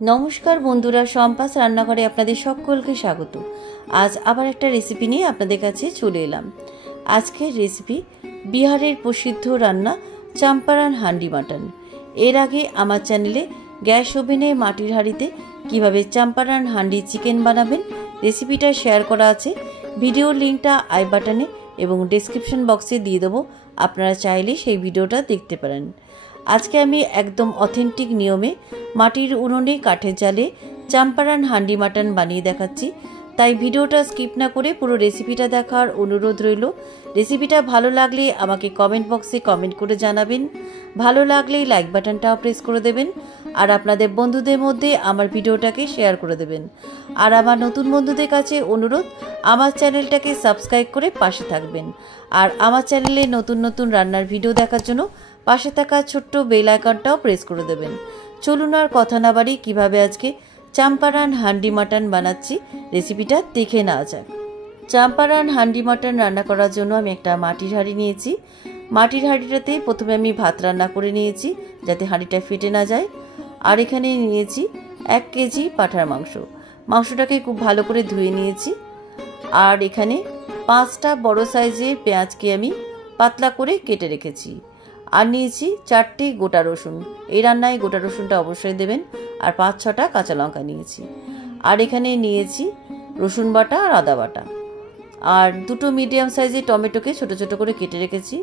নমস্কার বন্ধুরা, সম্পাস রান্নাঘরে আপনাদের সকলকে স্বাগত। আজ আবার একটা রেসিপি নিয়ে আপনাদের কাছে চলে এলাম। আজকের রেসিপি বিহারের প্রসিদ্ধ রান্না চম্পারন হান্ডি মাটন। এর আগে আমার চ্যানেলে গ্যাস ওভেনে মাটির হাঁড়িতে কিভাবে চম্পারন হান্ডি চিকেন বানাবেন রেসিপিটা শেয়ার করা আছে। ভিডিওর লিঙ্কটা আই বাটনে এবং ডেসক্রিপশন বক্সে দিয়ে দেবো, আপনারা চাইলে সেই ভিডিওটা দেখতে পারেন। আজকে আমি একদম অথেন্টিক নিয়মে মাটির উনুনে কাঠের জালে চম্পারন হান্ডি মাটন বানিয়ে দেখাচ্ছি, তাই ভিডিওটা স্কিপ না করে পুরো রেসিপিটা দেখার অনুরোধ রইল। রেসিপিটা ভালো লাগলে আমাকে কমেন্ট বক্সে কমেন্ট করে জানাবেন, ভালো লাগলেই লাইক বাটনটাও প্রেস করে দেবেন, আর আপনাদের বন্ধুদের মধ্যে আমার ভিডিওটাকে শেয়ার করে দেবেন। আর আমার নতুন বন্ধুদের কাছে অনুরোধ, আমার চ্যানেলটাকে সাবস্ক্রাইব করে পাশে থাকবেন, আর আমার চ্যানেলে নতুন নতুন রান্নার ভিডিও দেখার জন্য পাশে থাকা ছোট্ট বেল আইকনটাও প্রেস করে দেবেন। চলুন আর কথা না বাড়ি কিভাবে আজকে চম্পারন হান্ডি মাটন বানাচ্ছি রেসিপিটা দেখে নেওয়া যাক। চম্পারন হান্ডি মাটন রান্না করার জন্য আমি একটা মাটির হাঁড়ি নিয়েছি। মাটির হাঁড়িটাতে প্রথমে আমি ভাত রান্না করে নিয়েছি যাতে হাঁড়িটা ফেটে না যায়। আর এখানে নিয়েছি 1 কেজি পাঁঠার মাংস। মাংসটাকে খুব ভালো করে ধুয়ে নিয়েছি। আর এখানে 5টা বড় সাইজের পেঁয়াজকে আমি পাতলা করে কেটে রেখেছি। আর নিয়েছি 4টে গোটা রসুন, এই রান্নায় গোটা রসুনটা অবশ্যই দেবেন। আর 5-6টা কাঁচা লঙ্কা নিয়েছি। আর এখানে নিয়েছি রসুন বাটা আর আদা বাটা। আর 2টো মিডিয়াম সাইজের টমেটোকে ছোট ছোট করে কেটে রেখেছি।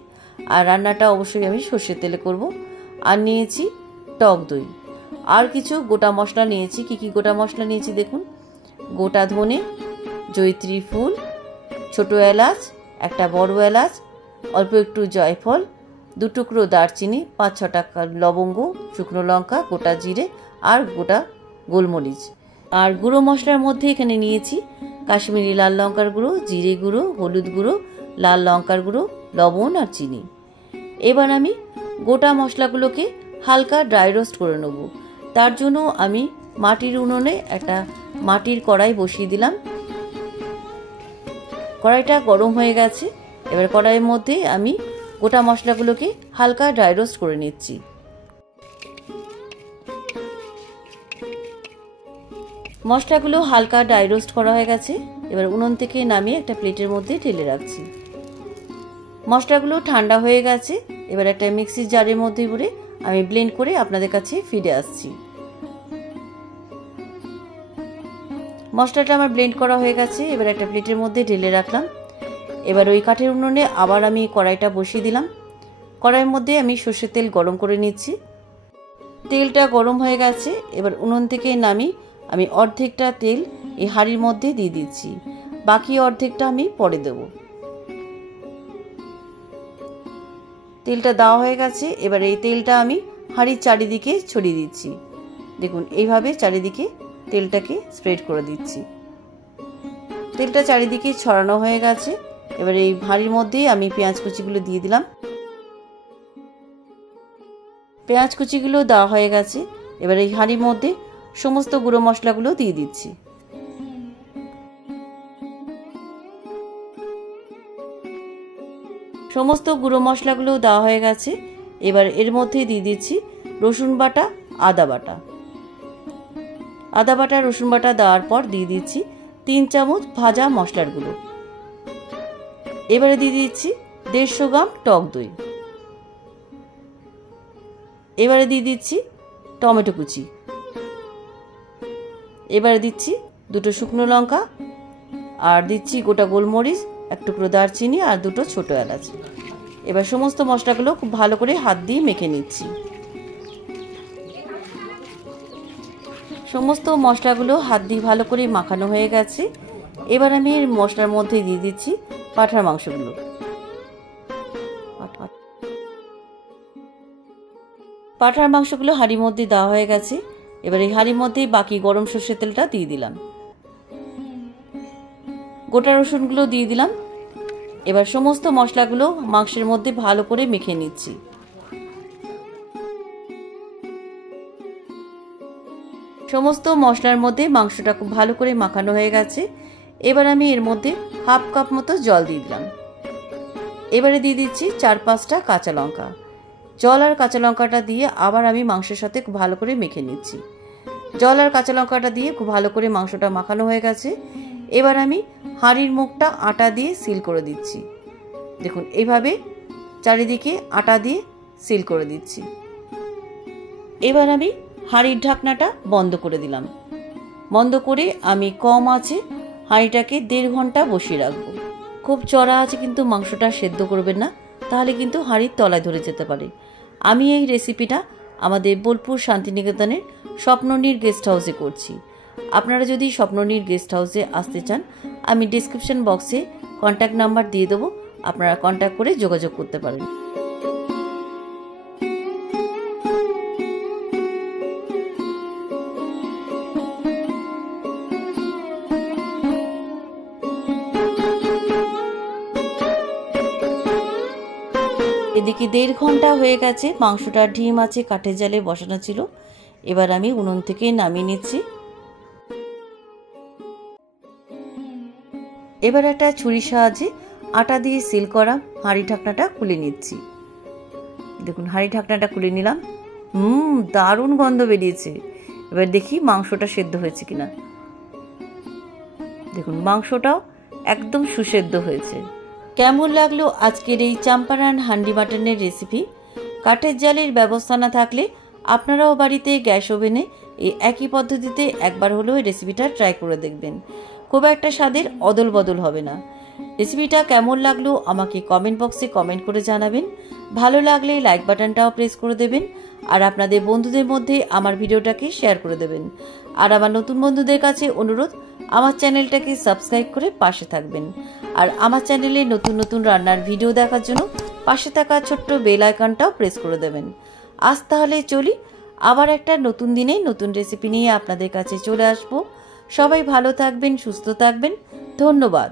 আর রান্নাটা অবশ্যই আমি সর্ষের তেলে করব। আর নিয়েছি টক দই। আর কিছু গোটা মশলা নিয়েছি। কি গোটা মশলা নিয়েছি দেখুন: গোটা ধনে, জয়িত্রী ফুল, ছোট এলাচ, একটা বড় এলাচ, অল্প একটু জয়ফল, 2 টুকরো দারচিনি, 5-6টা লবঙ্গ, শুকনো লঙ্কা, গোটা জিরে আর গোটা গোলমরিচ। আর গুঁড়ো মশলার মধ্যে এখানে নিয়েছি কাশ্মীরি লাল লঙ্কার গুঁড়ো, জিরে গুঁড়ো, হলুদ গুঁড়ো, লাল লঙ্কার গুঁড়ো, লবণ আর চিনি। এবার আমি গোটা মশলাগুলোকে হালকা ড্রাই রোস্ট করে নেব। তার জন্য আমি মাটির উনুনে একটা মাটির কড়াই বসিয়ে দিলাম। কড়াইটা গরম হয়ে গেছে। এবার কড়াইয়ের মধ্যে আমি গোটা মশলাগুলোকে হালকা ড্রাই রোস্ট করে নিচ্ছি। মশলাগুলো হালকা ড্রাই রোস্ট করা হয়ে গেছে। এবার উনুন থেকে নামিয়ে একটা প্লেটের মধ্যে ঢেলে রাখছি। মশলাগুলো ঠান্ডা হয়ে গেছে। এবার একটা মিক্সির জারের মধ্যে ভরে আমি ব্লেন্ড করে আপনাদের কাছে ফিরে আসছি। মশলাটা আমার ব্লেন্ড করা হয়ে গেছে। এবার একটা প্লেটের মধ্যে ঢেলে রাখলাম। এবার ওই কাঠের উনুনে আবার আমি কড়াইটা বসিয়ে দিলাম। কড়াইয়ের মধ্যে আমি সর্ষের তেল গরম করে নিচ্ছি। তেলটা গরম হয়ে গেছে। এবার উনুন থেকে নামিয়ে আমি অর্ধেকটা তেল এই হাঁড়ির মধ্যে দিয়ে দিচ্ছি, বাকি অর্ধেকটা আমি পরে দেব। তেলটা দেওয়া হয়ে গেছে। এবার এই তেলটা আমি হাঁড়ির চারিদিকে ছড়িয়ে দিচ্ছি। দেখুন, এইভাবে চারিদিকে তেলটাকে স্প্রেড করে দিচ্ছি। তেলটা চারিদিকে ছড়ানো হয়ে গেছে। এবার এই হাঁড়ির মধ্যে আমি পেঁয়াজ কুচিগুলো দিয়ে দিলাম। পেঁয়াজ কুচিগুলো দেওয়া হয়ে গেছে। এবার এই হাঁড়ির মধ্যে সমস্ত গুঁড়ো মশলাগুলো দিয়ে দিচ্ছি। সমস্ত গুঁড়ো মশলাগুলো দেওয়া হয়ে গেছে। এবার এর মধ্যে দিয়ে দিচ্ছি রসুন বাটা, আদা বাটা। আদা বাটা, রসুন বাটা দেওয়ার পর দিয়ে দিচ্ছি 3 চামচ ভাজা মশলার গুঁড়ো। এবারে দিয়ে দিচ্ছি 150 গ্রাম টক দই। এবারে দিয়ে দিচ্ছি টমেটো কুচি। এবারে দিচ্ছি 2টো শুকনো লঙ্কা, আর দিচ্ছি গোটা গোলমরিচ, 1 টুকরো দারচিনি আর 2টো ছোট এলাচ। এবার সমস্ত মশলাগুলো খুব ভালো করে হাত দিয়ে মেখে নিচ্ছি। সমস্ত মশলাগুলো হাত দিয়ে ভালো করে মাখানো হয়ে গেছে। এবার আমি এর মশলার মধ্যে দিয়ে দিচ্ছি পাঁঠার মাংসগুলো। পাঁঠার মাংসগুলো হাঁড়ির মধ্যে দেওয়া হয়ে গেছে। এবার এই হাঁড়ির মধ্যে বাকি গরম সর্ষের তেলটা দিয়ে দিলাম। গোটা রসুনগুলো দিয়ে দিলাম। এবার সমস্ত মশলাগুলো মাংসের মধ্যে ভালো করে মেখে নিচ্ছি। সমস্ত মশলার মধ্যে মাংসটা খুব ভালো করে মাখানো হয়ে গেছে। এবার আমি এর মধ্যে 1/2 কাপ মতো জল দিয়ে দিলাম। এবারে দিয়ে দিচ্ছি 4-5টা কাঁচা লঙ্কা। জল আর কাঁচা লঙ্কাটা দিয়ে আবার আমি মাংসের সাথে খুব ভালো করে মেখে নিচ্ছি। জল আর কাঁচা লঙ্কাটা দিয়ে খুব ভালো করে মাংসটা মাখানো হয়ে গেছে। এবার আমি হাঁড়ির মুখটা আটা দিয়ে সিল করে দিচ্ছি। দেখুন এইভাবে চারিদিকে আটা দিয়ে সিল করে দিচ্ছি। এবার আমি হাঁড়ির ঢাকনাটা বন্ধ করে দিলাম। বন্ধ করে আমি কম আঁচে হাঁড়িটাকে 1.5 ঘন্টা বসিয়ে রাখবো। খুব চড়া আছে কিন্তু মাংসটা সেদ্ধ করবেন না, তাহলে কিন্তু হাঁড়ির তলায় ধরে যেতে পারে। আমি এই রেসিপিটা আমাদের বোলপুর শান্তিনিকেতনের স্বপ্ননীর গেস্ট হাউসে করছি। আপনারা যদি স্বপ্ননীর গেস্ট হাউসে আসতে চান, আমি ডেসক্রিপশন বক্সে কন্ট্যাক্ট নাম্বার দিয়ে দেবো, আপনারা কন্ট্যাক্ট করে যোগাযোগ করতে পারেন। এদিকে 1.5 ঘন্টা হয়ে গেছে, মাংসটা ডিম আছে কাঠের জালে বসানো ছিল। এবার আমি উনুন থেকে নামিয়ে নিচ্ছি। এবার একটা ছুরির সাহায্যে আটা দিয়ে সিল করা হাঁড়ি ঢাকনাটা খুলে নিচ্ছি। দেখুন হাঁড়ি ঢাকনাটা খুলে নিলাম। দারুণ গন্ধ বেরিয়েছে। এবার দেখি মাংসটা সেদ্ধ হয়েছে কিনা। দেখুন মাংসটাও একদম সুসেদ্ধ হয়েছে। কেমন লাগলো আজকের এই চাম্পারান হান্ডি মাটনের রেসিপি? কাঠের জালের ব্যবস্থা না থাকলে আপনারাও বাড়িতে গ্যাস ওভেনে এই একই পদ্ধতিতে একবার হলেও এই রেসিপিটা ট্রাই করে দেখবেন। খুব একটা স্বাদের অদল বদল হবে না। রেসিপিটা কেমন লাগলো আমাকে কমেন্ট বক্সে কমেন্ট করে জানাবেন। ভালো লাগলে লাইক বাটনটাও প্রেস করে দেবেন, আর আপনাদের বন্ধুদের মধ্যে আমার ভিডিওটাকে শেয়ার করে দেবেন। আর আমার নতুন বন্ধুদের কাছে অনুরোধ, আমার চ্যানেলটাকে সাবস্ক্রাইব করে পাশে থাকবেন। আর আমার চ্যানেলে নতুন নতুন রান্নার ভিডিও দেখার জন্য পাশে থাকা ছোট্ট বেল আইকনটাও প্রেস করে দেবেন। আজ তাহলে চলি, আবার একটা নতুন দিনে নতুন রেসিপি নিয়ে আপনাদের কাছে চলে আসবো। সবাই ভালো থাকবেন, সুস্থ থাকবেন। ধন্যবাদ।